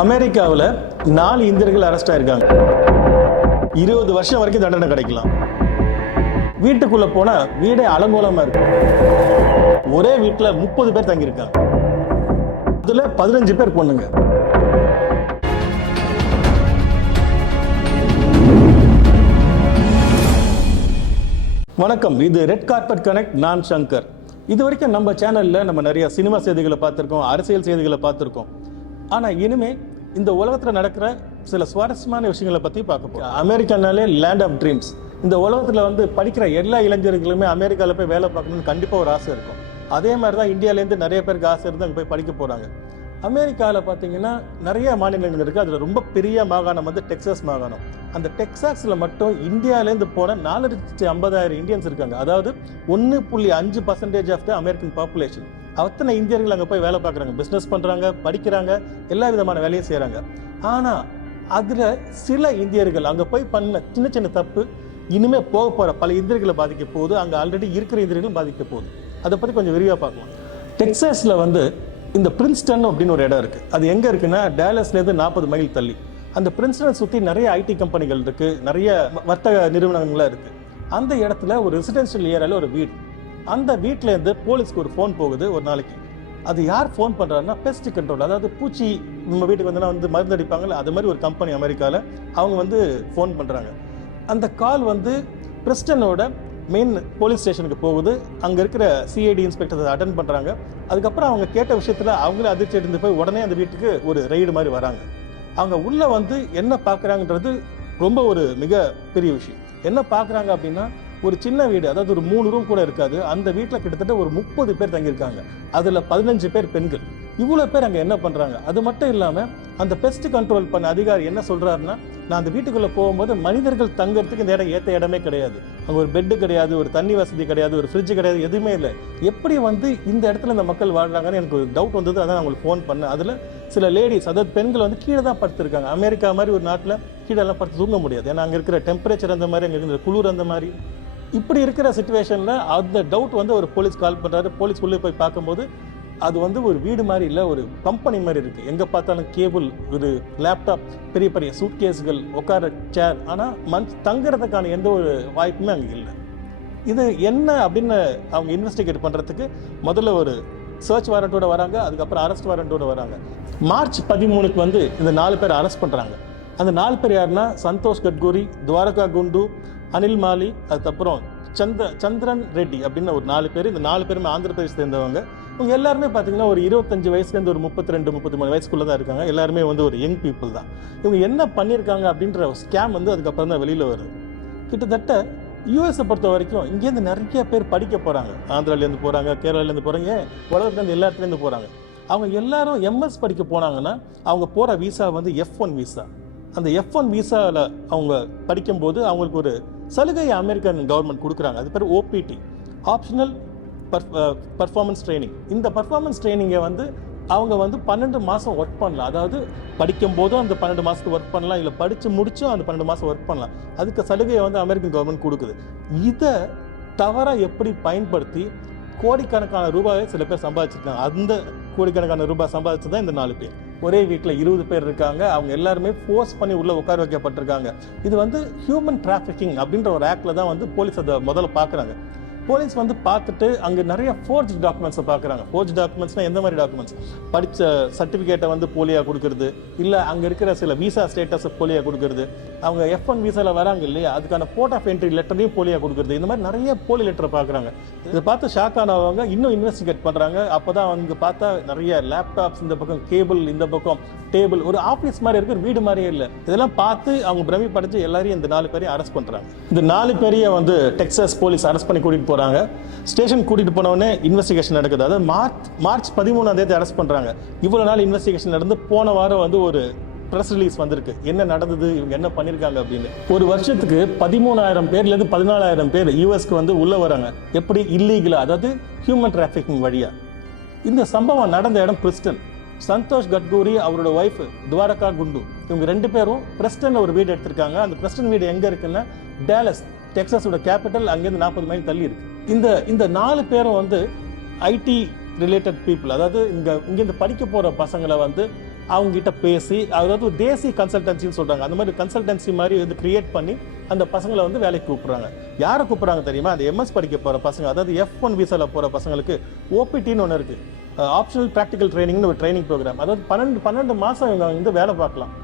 அமெரிக்காவில் 4 இந்தியர்கள் அரெஸ்ட் ஆயிருக்காங்க. 20 வருஷம் வரைக்கும் தண்டனை கிடைக்கலாம். வீட்டுக்குள்ள போனா வீடே அலங்கோலமா இருக்கு. ஒரே வீட்டுல 30 பேர் தங்கியிருக்காங்க. அதுல 15 பேர் பொண்ணுங்க. வணக்கம், இது ரெட் கார்பெட் கனெக்ட். நான் சங்கர். இது வரைக்கும் நம்ம சேனல்ல நம்ம நிறைய சினிமா செய்திகளை பார்த்திருக்கோம், அரசியல் செய்திகளை பார்த்திருக்கோம். ஆனா இனிமே இந்த உலகத்துல நடக்கிற சில சுவாரஸ்யமான விஷயங்களை பத்தி பார்க்க போறோம். அமெரிக்கானாலே லேண்ட் ஆஃப் ட்ரீம்ஸ். இந்த உலகத்துல படிக்கிற எல்லா இளைஞர்களுமே அமெரிக்கால போய் வேலை பார்க்கணும்னு கண்டிப்பா ஒரு ஆசை இருக்கும். அதே மாதிரி தான் இந்தியாவிலேருந்து நிறைய பேருக்கு ஆசை இருந்து அங்கே போய் படிக்க போறாங்க. அமெரிக்காவில் பார்த்தீங்கன்னா நிறைய மாநிலங்கள் இருக்குது. அதில் ரொம்ப பெரிய மாகாணம் டெக்சாஸ் மாகாணம். அந்த டெக்சாஸில் மட்டும் இந்தியாவிலேருந்து போன 450,000 இந்தியன்ஸ் இருக்காங்க. அதாவது 1.5% ஆஃப் த அமெரிக்கன் பாப்புலேஷன். அத்தனை இந்தியர்கள் அங்கே போய் வேலை பார்க்குறாங்க, பிஸ்னஸ் பண்ணுறாங்க, படிக்கிறாங்க, எல்லா விதமான வேலையும் செய்கிறாங்க. ஆனால் அதில் சில இந்தியர்கள் அங்கே போய் பண்ண சின்ன சின்ன தப்பு இனிமேல் போக போகிற பல இந்தியர்களை பாதிக்க போகுது. அங்கே ஆல்ரெடி இருக்கிற இந்தியர்களும் பாதிக்க போகுது. அதை பற்றி கொஞ்சம் விரிவாக பார்க்கலாம். டெக்சாஸில் இந்த பிரின்ஸ்டன் அப்படின்னு ஒரு இடம் இருக்குது. அது எங்கே இருக்குன்னா டேலஸ்லேருந்து 40 மைல் தள்ளி. அந்த பிரின்ஸ்டனை சுற்றி நிறைய ஐடி கம்பெனிகள் இருக்குது, நிறைய வர்த்தக நிறுவனங்கள்லாம் இருக்குது. அந்த இடத்துல ஒரு ரெசிடென்ஷியல் ஏரியாவில் ஒரு வீடு. அந்த வீட்டிலேருந்து போலீஸ்க்கு ஒரு ஃபோன் போகுது ஒரு நாளைக்கு. அது யார் ஃபோன் பண்ணுறாருன்னா பெஸ்ட் கண்ட்ரோல். அதாவது பூச்சி நம்ம வீட்டுக்கு மருந்து அடிப்பாங்கல்ல, அது மாதிரி ஒரு கம்பெனி அமெரிக்காவில் அவங்க ஃபோன் பண்ணுறாங்க. அந்த கால் பிரிஸ்டனோட மெயின் போலீஸ் ஸ்டேஷனுக்கு போகுது. அங்கே இருக்கிற சிஐடி இன்ஸ்பெக்டர் அதை அட்டென்ட் பண்ணுறாங்க. அதுக்கப்புறம் அவங்க கேட்ட விஷயத்தில் அவங்களே அதிர்ச்சி அடைந்து போய் உடனே அந்த வீட்டுக்கு ஒரு ரெய்டு மாதிரி வராங்க. அவங்க உள்ளே என்ன பார்க்குறாங்கன்றது ரொம்ப ஒரு மிக பெரிய விஷயம். என்ன பார்க்குறாங்க அப்படின்னா, ஒரு சின்ன வீடு, அதாவது ஒரு 3 ரூம் கூட இருக்காது. அந்த வீட்டில் கிட்டத்தட்ட ஒரு 30 பேர் தங்கியிருக்காங்க. அதில் 15 பேர் பெண்கள். இவ்வளோ பேர் அங்கே என்ன பண்ணுறாங்க? அது மட்டும் இல்லாமல் அந்த பெஸ்ட் கண்ட்ரோல் பண்ண அதிகாரி என்ன சொல்கிறாருன்னா, நான் அந்த வீட்டுக்குள்ளே போகும்போது மனிதர்கள் தங்கிறதுக்கு இந்த இடம் ஏற்ற இடமே கிடையாது. அங்கே ஒரு பெட்டு கிடையாது, ஒரு தண்ணி வசதி கிடையாது, ஒரு ஃப்ரிட்ஜ் கிடையாது, எதுவுமே இல்லை. எப்படி இந்த இடத்துல இந்த மக்கள் வாழ்கிறாங்கன்னு எனக்கு ஒரு டவுட் வந்தது. அதான் அவங்களுக்கு ஃபோன் பண்ணேன். அதில் சில லேடிஸ், அதாவது பெண்கள் கீழே தான் படுத்துருக்காங்க. அமெரிக்கா மாதிரி ஒரு நாட்டில் கீழெல்லாம் படுத்து தூங்க முடியாது. ஏன்னா அங்கே இருக்கிற டெம்பரேச்சர் அந்த மாதிரி, அங்கே இருக்கிற குளிர் அந்த மாதிரி. இப்படி இருக்கிற சிச்சுவேஷனில் அந்த டவுட் ஒரு போலீஸ் கால் பண்ணுறாரு. போலீஸ் உள்ளே போய் பார்க்கும்போது அது ஒரு வீடு மாதிரி இல்லை, ஒரு கம்பெனி மாதிரி இருக்குது. எங்கே பார்த்தாலும் கேபிள், ஒரு லேப்டாப், பெரிய பெரிய சூட்கேஸ்கள், உட்கார சேர். ஆனால் தங்குறதுக்கான எந்த ஒரு வாய்ப்புமே அங்கே இல்லை. இது என்ன அப்படின்னு அவங்க இன்வெஸ்டிகேட் பண்ணுறதுக்கு முதல்ல ஒரு சர்ச் வாரண்டோட வராங்க. அதுக்கப்புறம் அரெஸ்ட் வாரண்டோட வராங்க. மார்ச் 13க்கு இந்த 4 பேர் அரெஸ்ட் பண்ணுறாங்க. அந்த 4 பேர் யாருன்னா, சந்தோஷ் கட்கோரி, துவாரகா குண்டு, அனில் மாலி, அதுக்கப்புறம் சந்திரன் ரெட்டி அப்படின்னு ஒரு 4 பேர். இந்த 4 பேருமே ஆந்திர பிரதேஷ் சேர்ந்தவங்க. இவங்க எல்லாருமே பார்த்தீங்கன்னா ஒரு 25 வயசுலேருந்து ஒரு 32-33 வயசுக்குள்ளே தான் இருக்காங்க. எல்லாருமே ஒரு யங் பீப்புள் தான். இவங்க என்ன பண்ணியிருக்காங்க அப்படின்ற ஸ்கேம் அதுக்கப்புறம் தான் வெளியில் வருது. கிட்டத்தட்ட யூஎஸை பொறுத்த வரைக்கும் இங்கேருந்து நிறைய பேர் படிக்க போகிறாங்க. ஆந்திராலேருந்து போகிறாங்க, கேரளாலேருந்து போகிறாங்க, உலகத்துலேருந்து எல்லா இடத்துலேருந்து போகிறாங்க. அவங்க எல்லாரும் எம்எஸ் படிக்க போனாங்கன்னா அவங்க போகிற வீசா F1 வீசா. அந்த F1 வீசாவில் அவங்க படிக்கும்போது அவங்களுக்கு ஒரு சலுகையை அமெரிக்கன் கவர்மெண்ட் கொடுக்குறாங்க. அது பேர் ஓபிடி, ஆப்ஷனல் பர்ஃபார்மன்ஸ் ட்ரைனிங். இந்த பர்ஃபார்மன்ஸ் ட்ரைனிங்கை அவங்க 12 மாதம் ஒர்க் பண்ணலாம். அதாவது படிக்கும் போதும் அந்த 12 மாதத்துக்கு ஒர்க் பண்ணலாம், இல்லை படித்து முடிச்சும் அந்த 12 மாதம் ஒர்க் பண்ணலாம். அதுக்கு சலுகையை அமெரிக்கன் கவர்மெண்ட் கொடுக்குது. இதை தவறாக எப்படி பயன்படுத்தி கோடிக்கணக்கான ரூபாயை சில பேர் சம்பாதிச்சிருக்காங்க. அந்த கோடிக்கணக்கான ரூபாய் சம்பாதிச்சு தான் இந்த 4 பேர். ஒரே வீட்டில் 20 பேர் இருக்காங்க. அவங்க எல்லாருமே ஃபோர்ஸ் பண்ணி உள்ளே உட்கார வைக்கப்பட்டிருக்காங்க. இது ஹியூமன் டிராஃபிக்கிங் அப்படின்ற ஒரு ஆக்டில் தான் போலீஸ் அதை முதல்ல பார்க்குறாங்க. போலீஸ் பார்த்துட்டு அங்கே நிறைய ஃபோர்ஜ் டாக்குமெண்ட்ஸை பார்க்குறாங்க. ஃபோர்ஜ் டாக்குமெண்ட்ஸ்னால் எந்த மாதிரி டாக்குமெண்ட்ஸ்? படித்த சர்டிஃபிகேட்டை போலியாக கொடுக்கறது, இல்லை அங்கே இருக்கிற சில வீசா ஸ்டேட்டஸை போலியாக கொடுக்கறது, அவங்க F1 வீசாவில் வராங்க இல்லையா, அதுக்கான போர்ட் ஆஃப் என்ட்ரி லெட்டரையும் போலியாக கொடுக்குறது. இந்த மாதிரி நிறைய போலி லெட்டரை பார்க்குறாங்க. இதை பார்த்து ஷாக் ஆனவங்க இன்னும் இன்வெஸ்டிகேட் பண்ணுறாங்க. அப்போ தான் பார்த்தா நிறைய லேப்டாப்ஸ், இந்த பக்கம் கேபிள், இந்த பக்கம் டேபிள், ஒரு ஆஃபீஸ் மாதிரி இருக்கிற வீடு மாதிரியே இல்லை. இதெல்லாம் பார்த்து அவங்க பிரமிப்படைஞ்சு எல்லாரையும் இந்த 4 பேரையும் அரெஸ்ட் பண்ணுறாங்க. இந்த 4 பேரையும் டெக்சாஸ் போலீஸ் அரெஸ்ட் பண்ணி கூட்டிகிட்டு போகிறாங்க. ஸ்டேஷன் கூட்டிட்டு போனவொடனே இன்வெஸ்டிகேஷன் நடக்குது. அதாவது மார்ச் 13 அரெஸ்ட் பண்றாங்க. இவ்வளவு நாள் இன்வெஸ்டிகேஷன் நடந்து போன வாரம் ஒரு பிரஸ் ரிலீஸ் வந்திருக்கு. என்ன நடந்தது, இவங்க என்ன பண்ணிருக்காங்க அப்படின்னு. ஒரு வருஷத்துக்கு 13,000 பேர்லேருந்து 14,000 பேர் யூஎஸ்க்கு உள்ள வராங்க. எப்படி? இல்லீகலா, அதாவது ஹியூமன் டிராஃபிக்கிங் வழியா. இந்த சம்பவம் நடந்த இடம் பிரிஸ்டன். சந்தோஷ் கட்கோரி, அவரோட ஒய்ஃப் துவாரகா குண்டு, இவங்க 2 பேரும் பிரிஸ்டன்ல ஒரு வீடு எடுத்திருக்காங்க. அந்த பிரிஸ்டன் வீடு எங்க இருக்குன்னா டேலஸ், டெக்சாஸோட கேபிட்டல், அங்கேருந்து 40 மைல் தள்ளி இருக்கு. இந்த 4 பேரும் ஐடி ரிலேட்டட் பீப்புள். அதாவது இங்கேருந்து படிக்க போகிற பசங்களை அவங்ககிட்ட பேசி, அதாவது தேசிய கன்சல்டன்சின்னு சொல்கிறாங்க, அந்த மாதிரி கன்சல்டன்சி மாதிரி வந்து கிரியேட் பண்ணி அந்த பசங்களை வந்து வேலைக்கு கூப்பிட்றாங்க. யாரை கூப்பிட்றாங்க தெரியுமா? அந்த எம்எஸ் படிக்க போகிற பசங்க, அதாவது F1 விசாவில் போகிற பசங்களுக்கு OPTன்னு ஒன்று இருக்குது, ஆப்ஷனல் ப்ராக்டிக்கல் ட்ரைனிங்னு ஒரு ட்ரைனிங் ப்ரோக்ராம். அதாவது 12 மாதம் இவங்க வந்து வேலை பார்க்கலாம்.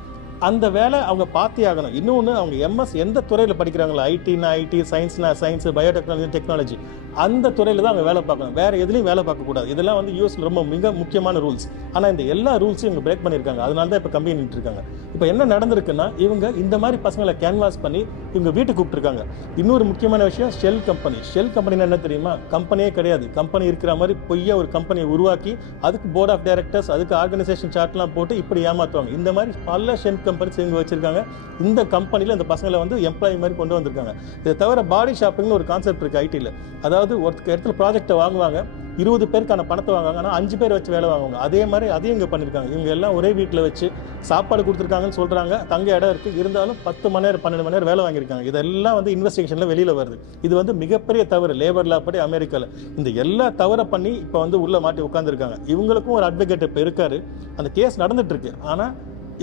அந்த வேலை அவங்க பார்த்தே ஆகணும். இன்னொன்று, அவங்க எம்எஸ் எந்த துறையில் படிக்கிறாங்களோ, ஐடினா ஐடி, சயின்ஸ்னா சயின்ஸு, பயோடெக்னாலஜி, டெக்னாலஜி, அந்த துறையில் தான் அவங்க வேலை பார்க்கணும். வேறு எதுலையும் வேலை பார்க்கக்கூடாது. இதெல்லாம் வந்து யூஎஸ்ல ரொம்ப மிக முக்கியமான ரூல்ஸ். ஆனால் இந்த எல்லா ரூல்ஸையும் இவங்க பிரேக் பண்ணியிருக்காங்க. அதனால தான் இப்போ கம்பெனி நின்று இருக்காங்க. இப்போ என்ன நடந்திருக்குன்னா, இவங்க இந்த மாதிரி பசங்களை கேன்வாஸ் பண்ணி இவங்க வீட்டுக்கு கூப்பிட்டுருக்காங்க. இன்னொரு முக்கியமான விஷயம், ஷெல் கம்பெனி. ஷெல் கம்பெனினா என்ன தெரியுமா? கம்பெனியே கிடையாது. கம்பெனி இருக்கிற மாதிரி பொய்யா ஒரு கம்பெனியை உருவாக்கி அதுக்கு போர்ட் ஆஃப் டைரக்டர்ஸ், அதுக்கு ஆர்கனைசேஷன் சார்ட்லாம் போட்டு இப்படி ஏமாற்றுவாங்க. இந்த மாதிரி பல ஷெல் கம்பெனிஸ் இவங்க வச்சிருக்காங்க. இந்த கம்பெனியில் இந்த பசங்களை வந்து எம்ப்ளாயி மாதிரி கொண்டு வந்திருக்காங்க. இதை தவிர பாடி ஷாப்பிங்னு ஒரு கான்செப்ட் இருக்குது ஐடியில். அதாவது ஒரு இடத்துல ப்ராஜெக்டை வாங்குவாங்க, 20 பேருக்கான பணத்தை வாங்குவாங்க, ஆனால் 5 பேர் வச்சு வேலை வாங்குவாங்க. அதே மாதிரி அதையும் இங்கே பண்ணியிருக்காங்க. இவங்க எல்லாம் ஒரே வீட்டில் வச்சு சாப்பாடு கொடுத்துருக்காங்கன்னு சொல்கிறாங்க, தங்க இடம் இருக்குது, இருந்தாலும் 10 மணி நேரம் 12 மணி நேரம் வேலை வாங்கியிருக்காங்க. இதெல்லாம் வந்து இன்வெஸ்டிகேஷனில் வெளியில் வருது. இது வந்து மிகப்பெரிய தவறு லேபர் லா படி அமெரிக்காவில். இந்த எல்லா தவறை பண்ணி இப்போ வந்து உள்ளே மாட்டி உட்காந்துருக்காங்க. இவங்களுக்கும் ஒரு அட்வொகேட் இப்போ இருக்காரு, அந்த கேஸ் நடந்துட்டு இருக்கு. ஆனால்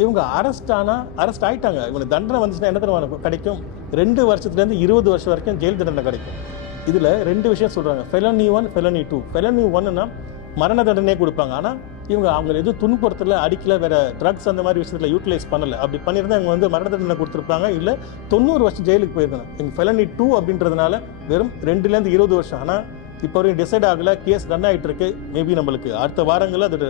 இவங்க அரெஸ்ட் ஆயிட்டாங்க. இவங்களுக்கு தண்டனை வந்துச்சுன்னா என்ன தருவாங்க கிடைக்கும்? 2 வருஷத்துலேருந்து 20 வருஷம் வரைக்கும் ஜெயில் தண்டனை கிடைக்கும். இதில் 2 விஷயம் சொல்கிறாங்க, ஃபெலனி 1, ஃபெலனி 2. ஃபெலனி 1ன்னா மரண தண்டனையே கொடுப்பாங்க. ஆனால் இவங்க அவங்க எதுவும் துன்புறுத்தல, அடிக்கல, வேறு ட்ரக்ஸ் அந்த மாதிரி விஷயத்தில் யூட்டிலைஸ் பண்ணலை. அப்படி பண்ணியிருந்தால் இவங்க வந்து மரண தண்டனை கொடுத்துருப்பாங்க, இல்லை 90 வருஷம் ஜெயிலுக்கு போயிருக்காங்க. இவங்க ஃபெலனி 2 அப்படின்றதுனால வெறும் 2லேருந்து 20 வருஷம். ஆனால் இப்போ வரைக்கும் டிசைட் ஆகலை, கேஸ் ரன் ஆகிட்டு இருக்கு. மேபி நம்மளுக்கு அடுத்த வாரங்களில் அதோட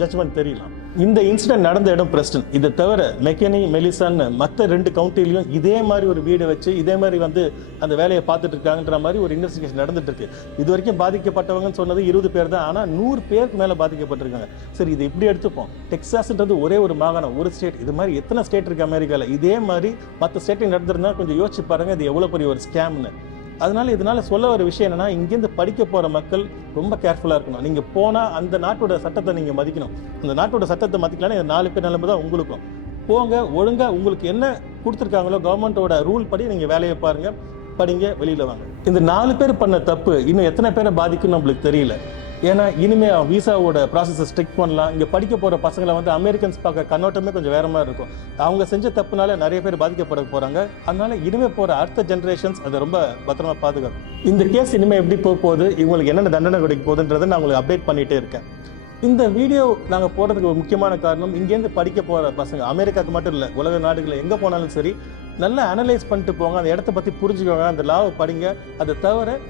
ஜட்ஜ்மெண்ட் தெரியலாம். இந்த இன்சிடென்ட் நடந்த இடம் பிரெஸ்டன். இதை தவிர மெக்கனி, மெலிசான்னு மற்ற 2 கவுண்டிலையும் இதே மாதிரி ஒரு வீடை வச்சு இதே மாதிரி வந்து அந்த வேலையை பார்த்துட்டு இருக்காங்கன்ற மாதிரி ஒரு இன்வெஸ்டிகேஷன் நடந்துட்டு இருக்கு. இது வரைக்கும் பாதிக்கப்பட்டவங்கன்னு சொன்னது 20 பேர் தான், ஆனால் 100 பேருக்கு மேலே பாதிக்கப்பட்டிருக்காங்க. சரி, இது இப்படி எடுத்துப்போம். டெக்சாஸ்ன்றது ஒரே ஒரு மாகாணம், ஒரு ஸ்டேட். இது மாதிரி எத்தனை ஸ்டேட் இருக்கு அமெரிக்காவில்? இதே மாதிரி மற்ற ஸ்டேட்டில் நடந்திருந்தா கொஞ்சம் யோசிச்சு பாருங்க, இது எவ்வளோ பெரிய ஒரு ஸ்கேம்னு. இதனால சொல்ல ஒரு விஷயம் என்னன்னா, இங்கேருந்து படிக்க போகிற மக்கள் ரொம்ப கேர்ஃபுல்லாக இருக்கணும். நீங்கள் போனால் அந்த நாட்டோட சட்டத்தை நீங்கள் மதிக்கணும். அந்த நாட்டோட சட்டத்தை மதிக்கலாம்னா இந்த 4 பேர் நிலைமை தான் உங்களுக்கும். போங்க, ஒழுங்காக உங்களுக்கு என்ன கொடுத்துருக்காங்களோ கவர்மெண்ட்டோட ரூல் படி நீங்கள் வேலையை பாருங்கள், படிங்க, வெளியில் வாங்க. இந்த 4 பேர் பண்ண தப்பு இன்னும் எத்தனை பேரை பாதிக்கும்னு நம்மளுக்கு தெரியல. ஏன்னா இனிமேல் விசாவோட ப்ராசஸை ஸ்ட்ரிக்ட் பண்ணலாம். இங்கே படிக்க போகிற பசங்களை வந்து அமெரிக்கன்ஸ் பார்க்க கண்ணோட்டமே கொஞ்சம் வேற மாதிரி இருக்கும். அவங்க செஞ்ச தப்புனால நிறைய பேர் பாதிக்கப்பட போகிறாங்க. அதனால இனிமேல் போகிற அடுத்த ஜென்ரேஷன்ஸ் அதை ரொம்ப பத்திரமா பாதுகாக்கும். இந்த கேஸ் இனிமேல் எப்படி போக போகுது, இவங்களுக்கு என்னென்ன தண்டனை கிடைக்க போகுதுன்றதை நான் உங்களுக்கு அப்டேட் பண்ணிகிட்டே இருக்கேன். இந்த வீடியோ நாங்கள் போடுறதுக்கு ஒரு முக்கியமான காரணம், இங்கேருந்து படிக்க போகிற பசங்க அமெரிக்காவுக்கு மட்டும் இல்லை, உலக நாடுகளில் எங்கே போனாலும் சரி, நல்லா அனலைஸ் பண்ணிட்டு போங்க, அந்த இடத்த பற்றி புரிஞ்சுக்கோங்க, அந்த லாவை படிங்க. அதை தவிர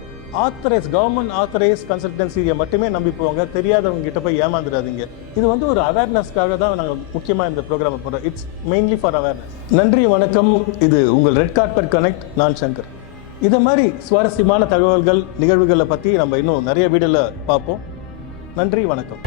கவர்மெண்ட் ஆத்தரைஸ் கன்சல்டன்சியை மட்டுமே நம்பி போங்க, தெரியாதவங்க கிட்ட போய் ஏமாந்துடாதீங்க. இது வந்து ஒரு அவேர்னஸ்க்காக தான் நாங்கள் முக்கியமாக இந்த ப்ரோக்ராமை போடுறோம். It's mainly for awareness. நன்றி, வணக்கம். இது உங்கள் ரெட் கார்பெட் கனெக்ட். நான் சங்கர். இதை மாதிரி சுவாரஸ்யமான தகவல்கள், நிகழ்வுகளை பற்றி நம்ம இன்னும் நிறைய வீடியோவில் பார்ப்போம். நன்றி, வணக்கம்.